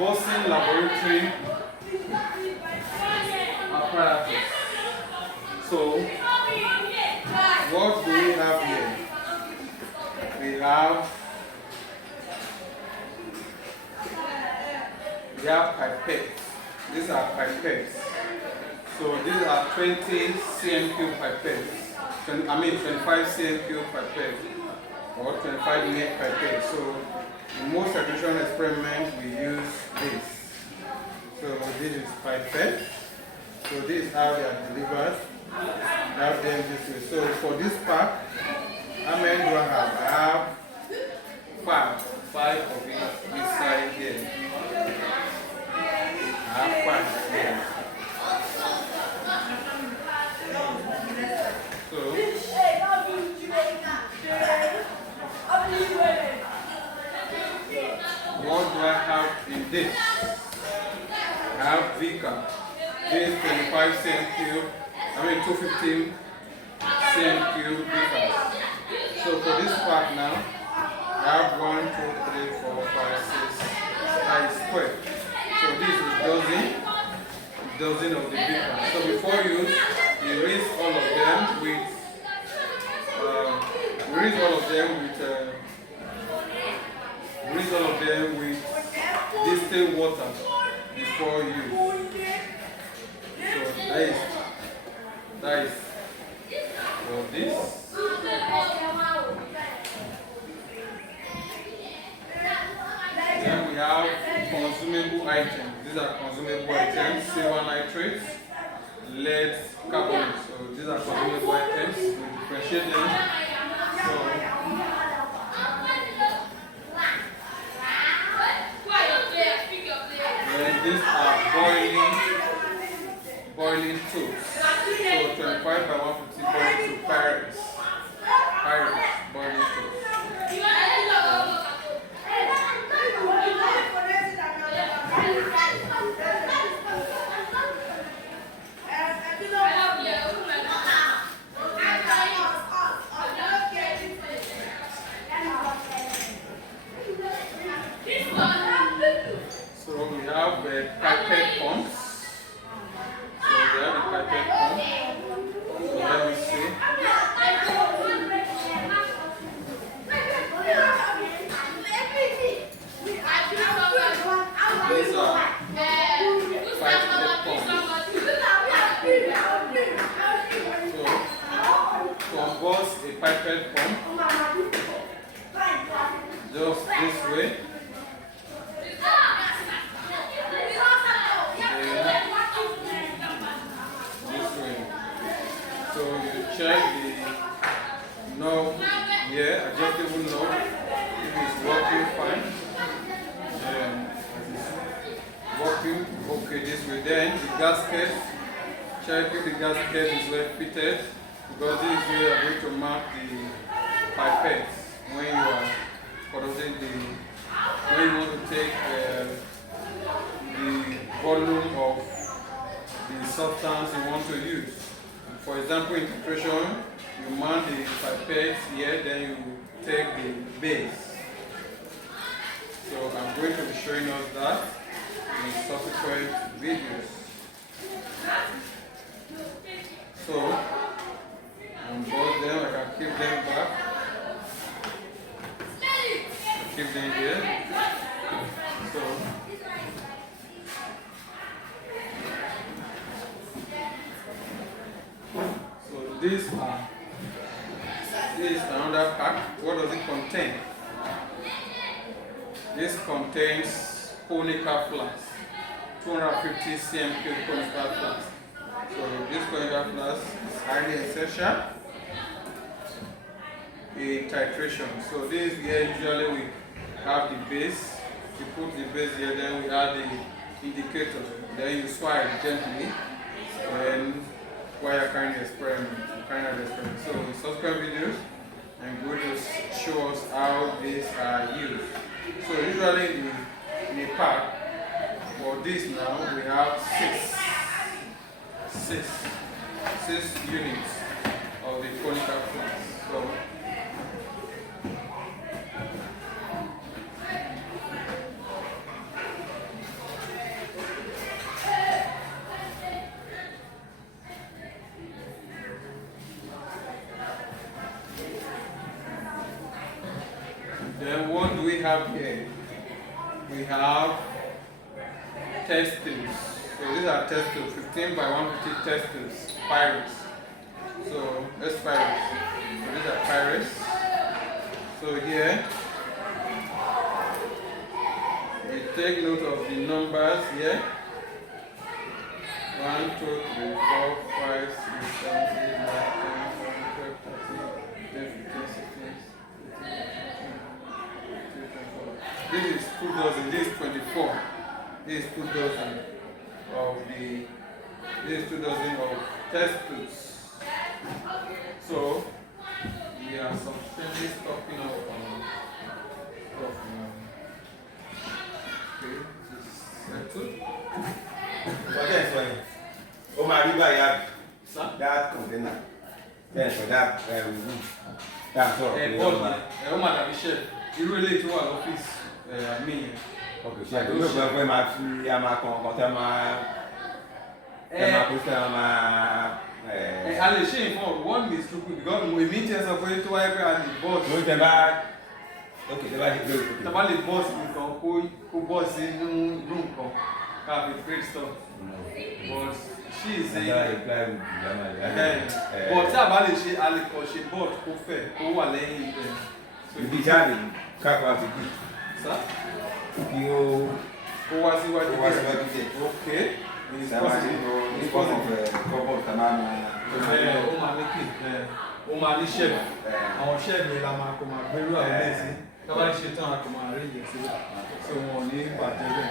unboxing laboratory apparatus. So, what do we have here? We have pipettes. These are pipettes. So these are 20 cm cube pipettes. I mean 25 cm cube pipettes or 25 mm pipettes. So in most titration experiments we use this. So this is pipette. So this is how they are delivered. I have them this way. So for this pack, how many do I have? I have five of it inside here. I have 5 here. So what do I have in this? I have Beaker. This is 25 cm cube. I mean 215 cm cube Beaker. So for this pack now, I have 1, 2, 3, 4, 5, 6. That is square. So this is dozen of the Beaker. So before use, you rinse all of them with distilled water before use. So that is for this. Then we have consumable items. These are consumable items: silver nitrate, lead carbonate. So these are consumable items. We differentiate them. So these are boiling tools. So 25 by 150 boiling to Pirates boiling tools. So we have pipette pumps. So we have the pipette pump. So let me see. These are pipette pumps. So to unbox a pipette pump, just this way. So you check the knob here, adjustable knob, if it's working fine. Working okay this way. Then the gasket, check if the gasket is well fitted, because this is where you are going to mount the pipette when you are conducting when you want to take the volume of the substance you want to use. For example, in titration, you mount the pipette here, then you take the base. So I'm going to be showing us that in subsequent videos. So unbox them, I can keep them back. Keep them here. So this is another pack. What does it contain? This contains Conical flask, 250 cm cube Conical flask. So this Conical flask is highly essential in titration. So this here usually we have the base. You put the base here, then we add the indicator. Then you swipe gently, and while you're carrying the experiment, So in subsequent videos, I'm going to show us how these are used. So usually in a pack, for this now we have six units of the Conical flask. So Then what do we have here? We have test tubes. So these are test tubes, 15 by 150 test tubes, pirates. So let's pirates. So these are pirates. So here we take note of the numbers here. 1, 2, 3, 4, 5, 6, 7, 8, 9, 10, 11, 12, 13, 14, 15, 16, 17, 18, 19, 20, 21, 22, 23, 24. This is 2 dozen, this is 24. This is 2 dozen of the, this is 2 dozen of test tubes. So we are sufficiently stocking up on stuff now. Okay, this is settled. What else for you? Oh my river, you have that container. Yes, for that room. That's all. Oh my chef. You relate to our office. Me. Okay, chef. You know where my free, I'm a container. I'll share for one is too good because we meet us up to every and the boss. Okay, the boss who boss in room have a great stuff. But she is saying but about she she bought who are laying there. So the journey can't have it. Sir? You who was it? Okay. It's Omani chef. Our chef is a very well. Tọ́lá ṣe tán a kò máa rí ìyẹn sílẹ̀. So wọ́n ní ìpàdé rẹ̀.